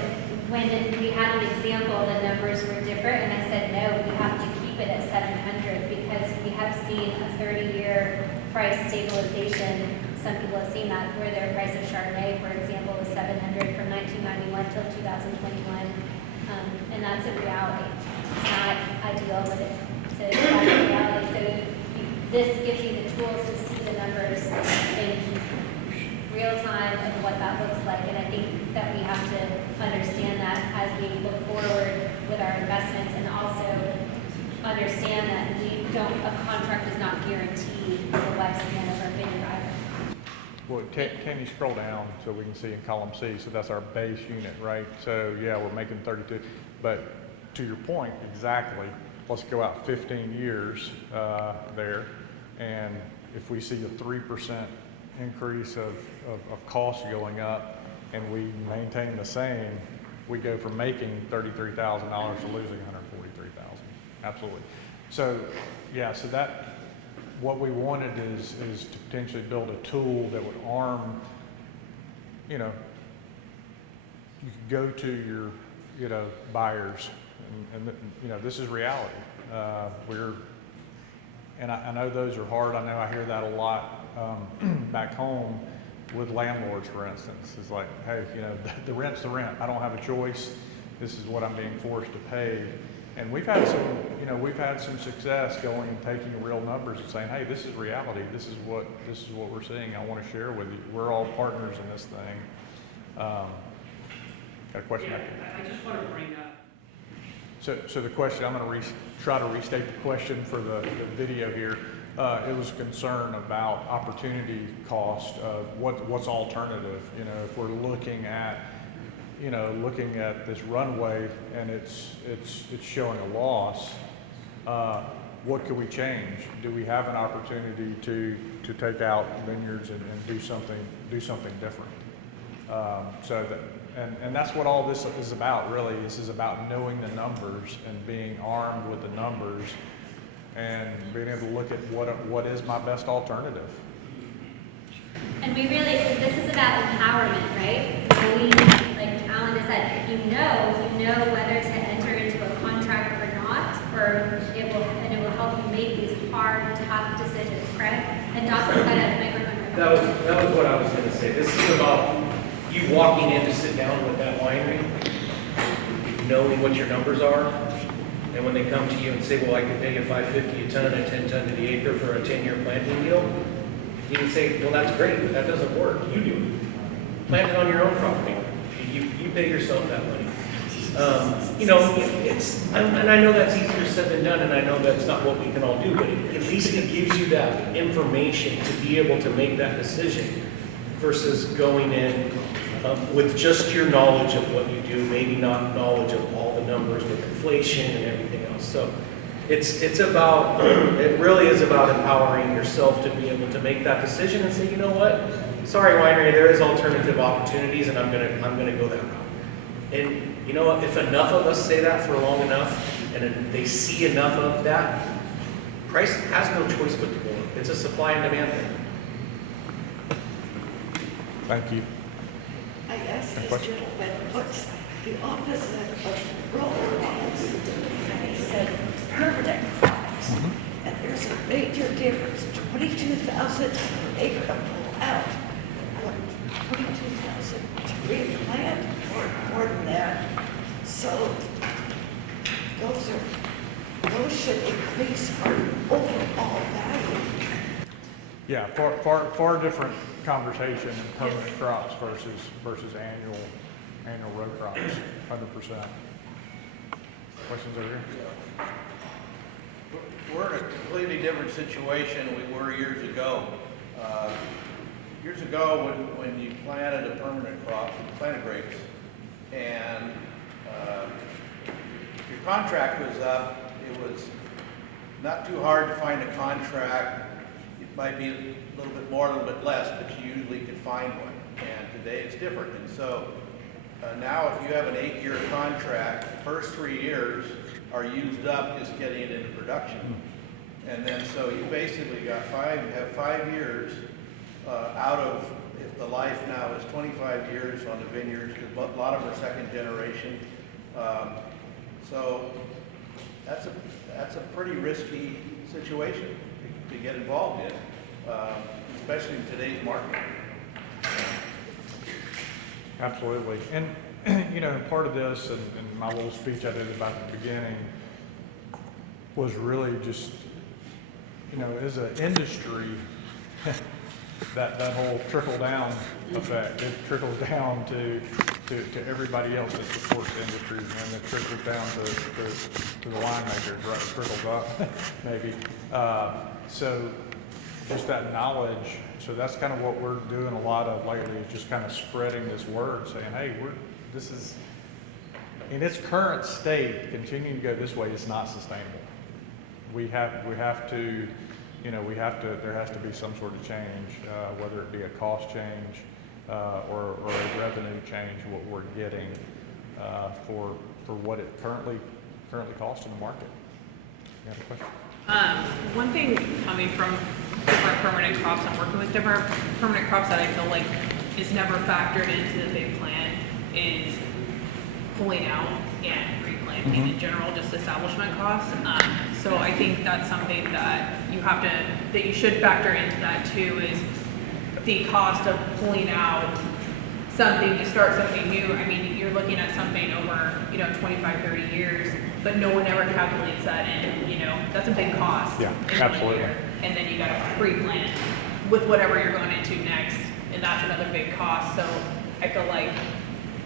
when we had an example, the numbers were different, and I said, no, we have to keep it at 700 because we have seen a 30-year price stabilization. Some people have seen that where their price of Chardonnay, for example, was 700 from 1991 till 2021, and that's a reality. It's not ideal, but it's a reality. So this gives you the tools to see the numbers in real time and what that looks like. And I think that we have to understand that as we look forward with our investments, and also understand that a contract does not guarantee the lifespan of our vineyard either. Well, can you scroll down so we can see in column C? So that's our base unit, right? So yeah, we're making 32. But to your point, exactly, let's go out 15 years there. And if we see a 3% increase of costs going up and we maintain the same, we go from making $33,000 to losing $143,000. Absolutely. So yeah, so that, what we wanted is to potentially build a tool that would arm, you could go to your, buyers, and this is reality. And I know those are hard. I know I hear that a lot back home with landlords, for instance. It's like, hey, the rent's the rent. I don't have a choice. This is what I'm being forced to pay. And we've had some success going and taking real numbers and saying, hey, this is reality. This is what we're seeing. I want to share with you. We're all partners in this thing. Got a question? Yeah, I just want to bring up So the question, I'm going to try to restate the question for the video here. It was a concern about opportunity cost of what's alternative. You know, if we're looking at this runway and it's showing a loss, what could we change? Do we have an opportunity to take out vineyards and do something different? And that's what all this is about, really. This is about knowing the numbers and being armed with the numbers and being able to look at what is my best alternative. And we really, this is about empowerment, right? We, like Alan just said, if you know whether to enter into a contract or not, or it will help you make these hard, tough decisions, correct? And Dawson's got a microphone. That was what I was going to say. This is about you walking in to sit down with that winery, knowing what your numbers are, and when they come to you and say, well, I can pay you $5.50 a ton and 10 ton to the acre for a 10-year planting deal, you can say, well, that's great, but that doesn't work. You do it. Plant it on your own property. You pay yourself that money. And I know that's easier said than done, and I know that's not what we can all do, but at least it gives you that information to be able to make that decision versus going in with just your knowledge of what you do, maybe not knowledge of all the numbers with inflation and everything else. So it really is about empowering yourself to be able to make that decision and say, you know what, sorry winery, there is alternative opportunities and I'm gonna go that route. And you know what, if enough of us say that for long enough and they see enough of that, price has no choice but to go up. It's a supply and demand thing. Thank you. I asked this gentleman, what's the opposite of roller crops? And he said, permanent crops. And there's a major difference, 22,000 per acre to pull out, or 22,000 to replant, or more than that. So those should increase our overall value. Yeah, far different conversation in permanent crops versus annual row crops, 100%. Questions over here? We're in a completely different situation than we were years ago. Years ago, when you planted a permanent crop, you planted grapes, and your contract was up, it was not too hard to find a contract. It might be a little bit more, a little bit less, but you usually could find one. And today it's different. And so now if you have an 8-year contract, the first 3 years are used up just getting it into production. And then so you basically have 5 years out of, if the life now is 25 years on the vineyards, because a lot of them are second generation. So that's a pretty risky situation to get involved in, especially in today's market. Absolutely. And part of this and my little speech I did about the beginning was really just, as an industry, that whole trickle down effect, it trickles down to everybody else that supports the industry, and it trickles down to the winemakers, right? It trickles up, maybe. So just that knowledge. So that's kind of what we're doing a lot of lately, is just kind of spreading this word, saying, hey, this is, in its current state, continuing to go this way is not sustainable. We have to, there has to be some sort of change, whether it be a cost change or a revenue change, what we're getting for what it currently costs in the market. You have a question? One thing coming from different permanent crops and working with different permanent crops that I feel like is never factored into the big plan is pulling out and replanting in general, just establishment costs. So I think that's something that you should factor into that too, is the cost of pulling out something to start something new. I mean, you're looking at something over, 25, 30 years, but no one ever calculates that in, that's a big cost. Yeah, in 1 absolutely. year. And then you got to pre-plan with whatever you're going into next, and that's another big cost. So I feel like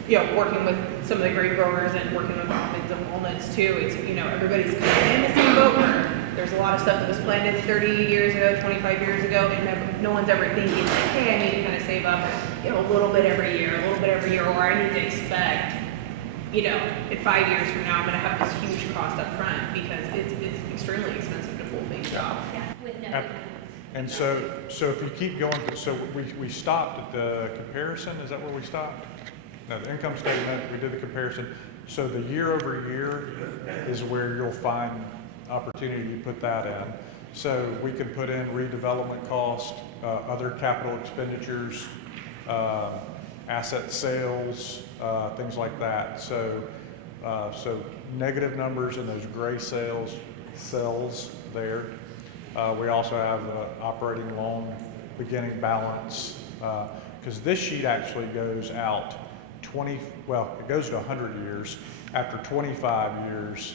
working with some of the grape growers and working with almonds and walnuts too, it's, everybody's kind of in the same boat where there's a lot of stuff that was planted 30 years ago, 25 years ago, and no one's ever thinking like, hey, I need to kind of save up, a little bit every year, or I need to expect, in 5 years from now, I'm going to have this huge cost up front because it's extremely expensive to pull things off. Yeah, with no. And so if you keep going, so we stopped at the comparison, is that where we stopped? No, the income statement, we did the comparison. So the year over year is where you'll find opportunity to put that in. So we can put in redevelopment cost, other capital expenditures, asset sales, things like that. So negative numbers in those gray cells there. We also have operating loan beginning balance, because this sheet actually goes out it goes to 100 years. After 25 years,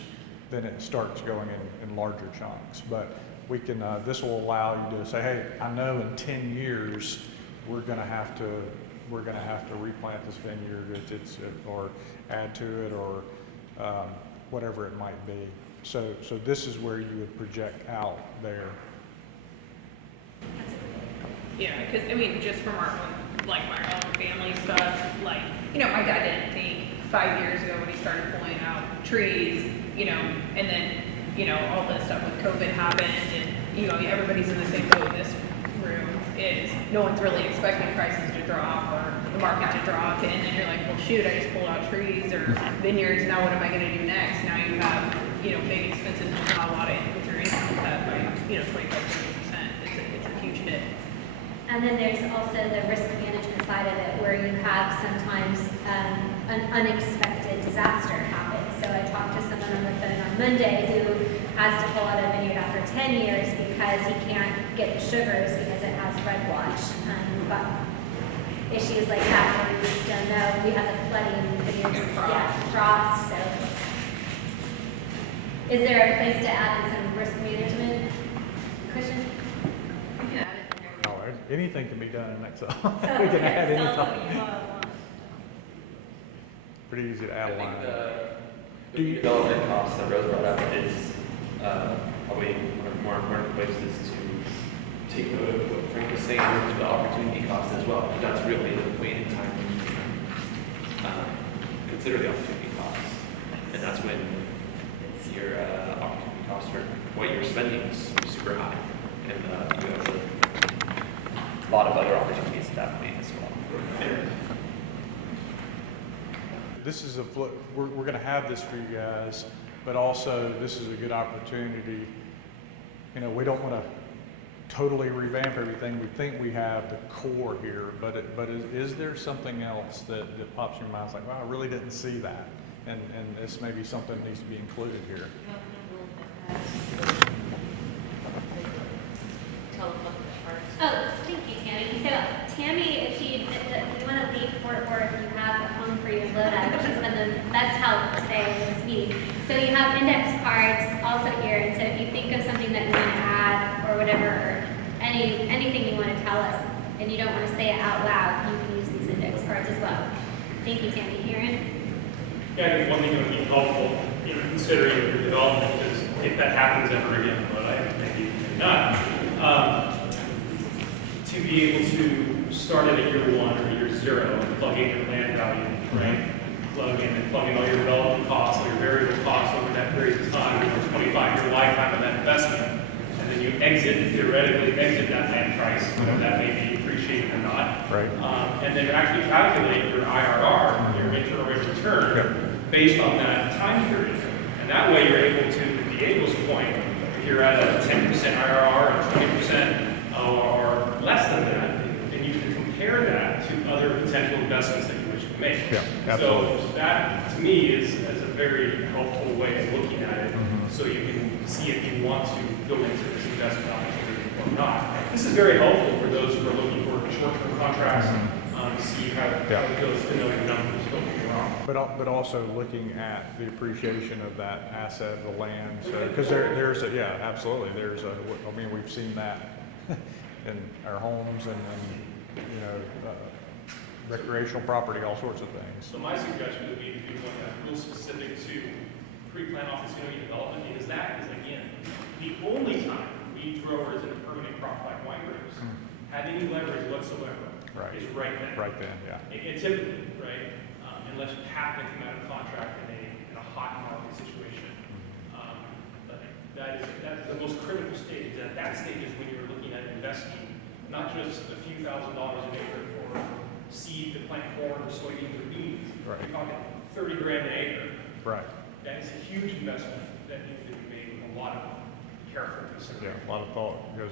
then it starts going in larger chunks. But we can, this will allow you to say, hey, I know in 10 years we're going to have to replant this vineyard, or add to it, or whatever it might be. So this is where you would project out there. Yeah, because just from our own, my own family stuff, my dad didn't think 5 years ago when he started pulling out trees, and then, all this stuff with COVID happened, and, everybody's in the same boat in this room, is no one's really expecting prices to drop or the market to drop, and then you're like, well, shoot, I just pulled out trees or vineyards, now what am I going to do next? Now you have, big expenses, not a lot of with your income cut by, 25-30%. It's a huge hit. And then there's also the risk management side of it, where you have sometimes an unexpected disaster happen. So I talked to someone on the phone on Monday who has to pull out a vineyard after 10 years because he can't get the sugars because it has red watch. But issues like that where we just don't know. We have the flooding, frost. So is there a place to add in some risk management cushion? Anything can be done in Excel. We can add anything. Pretty easy to add a line. The development cost that Rose brought up is probably one of the more important places to take note of what Frank was saying with the opportunity cost as well. That's really the point in time when you consider the opportunity cost. And that's when your opportunity cost or what you're spending is super high. And you have a lot of other opportunities at that point as well. This is we're going to have this for you guys, but also this is a good opportunity. We don't want to totally revamp everything. We think we have the core here, but is there something else that pops in your mind? It's like, wow, I really didn't see that, and this may be something that needs to be included here. Oh, thank you, Tammy. So, Tammy, if you want to leave or if you have a home for your Lodi, she's been the best help today in this meeting. So you have index cards also here, and so if you think of something that you want to add or whatever, or anything you want to tell us, and you don't want to say it out loud, you can use these index cards as well. Thank you, Tammy. Aaron? Yeah, I think one thing that would be helpful, considering your development, is if that happens ever again, but I maybe not. To be able to start it at year 1 or year 0 and plug in your land value, right? Plug in all your development costs, all your variable costs over that period of time, 25-year lifetime of that investment, and then you theoretically exit that land price, whether that may be appreciated or not. Right. And then actually calculate your IRR, your internal rate of return, based on that time period. And that way you're able to, to Diego's point, if you're at a 10% IRR or 20%, or less than that, and you can compare that to other potential investments that you wish to make. Yeah, absolutely. So that, to me, is a very helpful way of looking at it, so you can see if you want to go into this investment opportunity or not. This is very helpful for those who are looking for short-term contracts, to see how it goes to know your numbers going wrong. But also looking at the appreciation of that asset, the land. So because there's absolutely. We've seen that in our homes and recreational property, all sorts of things. So my suggestion would be to do one that's real specific to pre-plan opportunity development, because that is, again, the only time we growers in a permanent crop like wine grapes have any leverage whatsoever. Right. Is right then. Right then, yeah. And typically, right, unless you happen to come out of contract in a hot market situation. But that's the most critical stage. At that stage is when you're looking at investing, not just a few $1,000s an acre for seed to plant corn or soybeans or beans. Right. You're talking 30 grand an acre. Right. That is a huge investment that needs to be made with a lot of careful Yeah, consideration. a lot of thought goes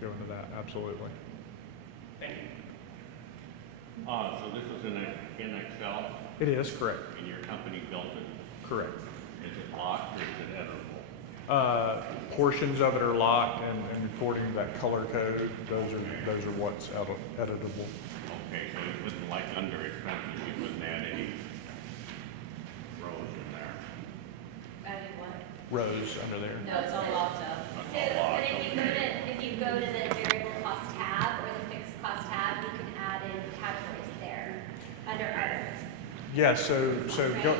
go into that, absolutely. Thank you. So this is in Excel, It is, correct. and your company built it. Correct. Is it locked or is it editable? Portions of it are locked, and according to that color code, those are what's editable. Okay, so you wouldn't, like under expenses, you wouldn't add any rows in there. Adding what? Rows under there. No, it's all locked up. So, but if you go to the variable cost tab or the fixed cost tab, you can add in categories there under other. Yeah, so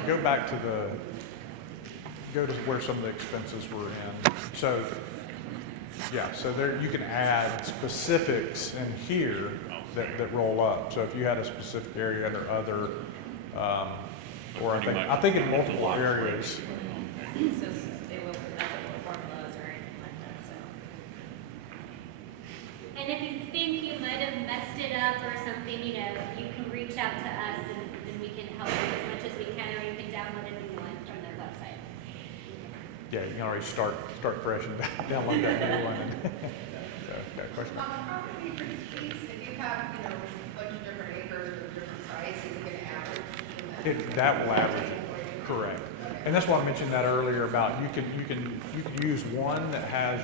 go back to go to where some of the expenses were in. So, yeah, so there you can add specifics in here that roll up. So if you had a specific area under other, or I think in multiple areas. It says they will put nothing with formulas or anything like that, so. And if you think you might have messed it up or something, you can reach out to us and we can help you as much as we can, or you can download a new one from their website. Yeah, you can already start fresh and download that new one. Got a question? On the property piece, if you have, a bunch of different acres with different price, you can average. That will average, correct. And that's why I mentioned that earlier about you can use one that has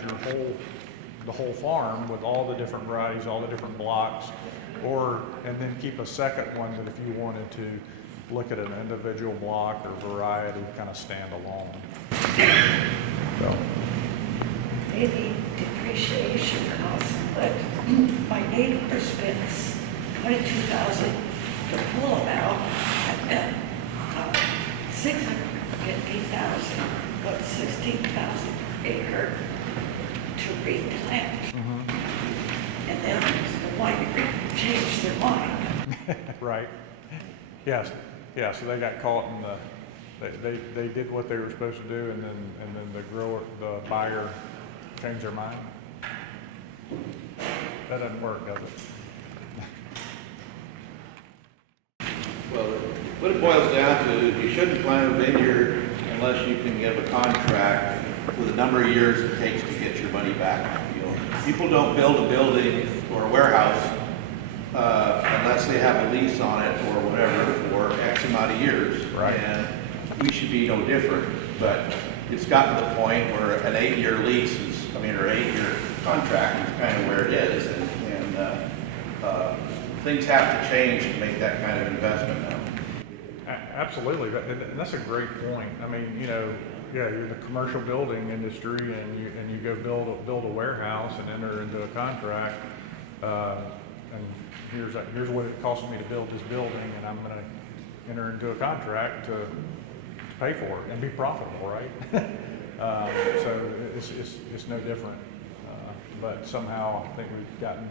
the whole farm with all the different varieties, all the different blocks, and then keep a second one that if you wanted to look at an individual block or variety, kind of stand alone. So. Maybe depreciation costs, but my neighbor spends $22,000 to pull them out, and then $650,000, but $16,000 acre to replant. And then the winery changed their mind. Right. Yes. Yeah. So they got caught in they did what they were supposed to do, and then the buyer changed their mind. That doesn't work, does it? Well, what it boils down to is you shouldn't plant a vineyard unless you can give a contract for the number of years it takes to get your money back. People don't build a building or a warehouse unless they have a lease on it or whatever for X amount of years. Right. And we should be no different, but it's gotten to the point where an 8-year lease or 8-year contract is kind of where it is, and things have to change to make that kind of investment now. Absolutely, and that's a great point. I mean, you're the commercial building industry, and you go build a warehouse and enter into a contract, and here's what it costs me to build this building, and I'm going to enter into a contract to pay for it and be profitable, right? So it's no different, but somehow I think we've gotten,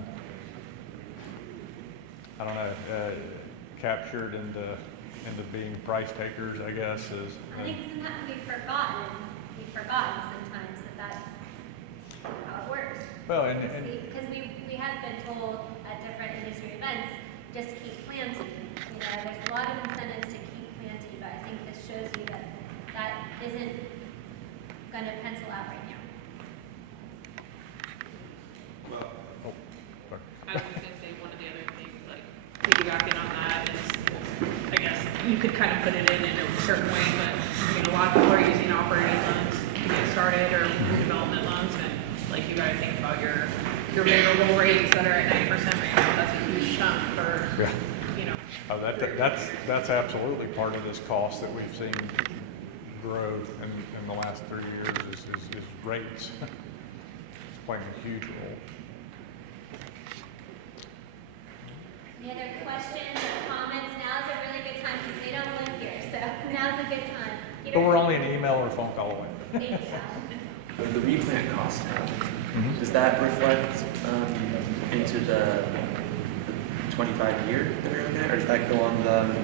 captured into being price takers, I guess. I think sometimes we've forgotten sometimes that's how it works. Well, Because we have been told at different industry events, just keep planting. There's a lot of incentives to keep planting, but I think this shows you that that isn't going to pencil out right now. I was just gonna say, one of the other things, like, piggybacking on that is, I guess, you could kind of put it in a certain way, but, a lot of people are using operating loans to get started, or development loans, and, like, you gotta think about your variable rates that are at 9% right now, that's a huge chunk for, Oh, that's absolutely part of this cost that we've seen grow in the last 3 years is rates. It's playing a huge role. Any other questions or comments? now's a good time. But we're only an email or a phone call away. Thank you. The replant cost, does that reflect into the 25-year that we're looking at, or does that go on the?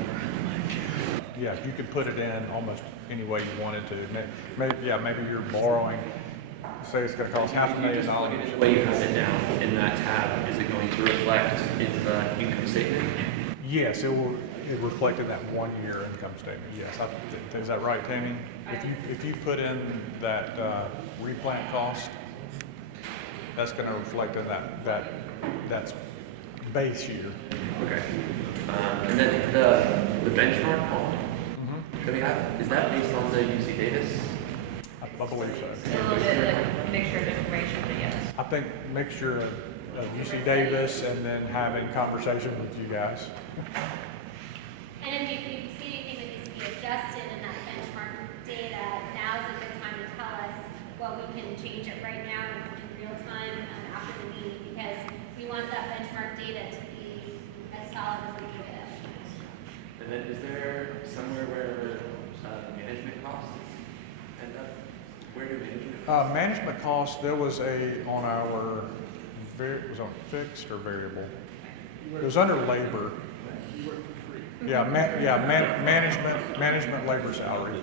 Yeah, you could put it in almost any way you wanted to. Maybe you're borrowing, say it's gonna cost $500,000. The way you have it down in that tab, is it going to reflect in the income statement? Yes, it will. It reflected that 1 year income statement. Yes, is that right, Tammy? If you put in that replant cost, that's going to reflect in that's base year. Okay. And then the benchmark column that we have, is that based on the UC Davis? I believe so. It's a little bit of a mixture of information, but yes. I think mixture of UC Davis and then having conversation with you guys. And if you see anything that needs to be adjusted in that benchmark data, now's a good time to tell us, well, we can change it right now in real time after the meeting, because we want that benchmark data to be as solid as we can get it. And then is there somewhere where management costs end up? Where do management costs? Management costs, there was on our, was on fixed or variable? It was under labor. Yeah, management labor salary.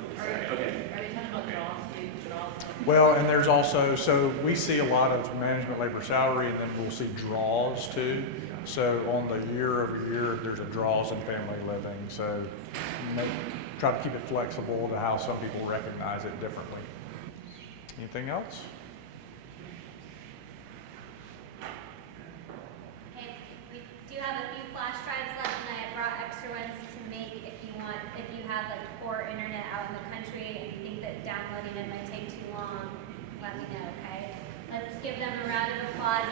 Okay. Are we talking about draws too? Draws? Well, and there's also, so we see a lot of management labor salary, and then we'll see draws too. So on the year over year, there's a draws in family living. So try to keep it flexible to how some people recognize it differently. Anything else? Okay, we do have a few flash drives left, and I brought extra ones to make if you have like poor internet out in the country and you think that downloading it might take too long, let me know, okay? Let's give them a round of applause.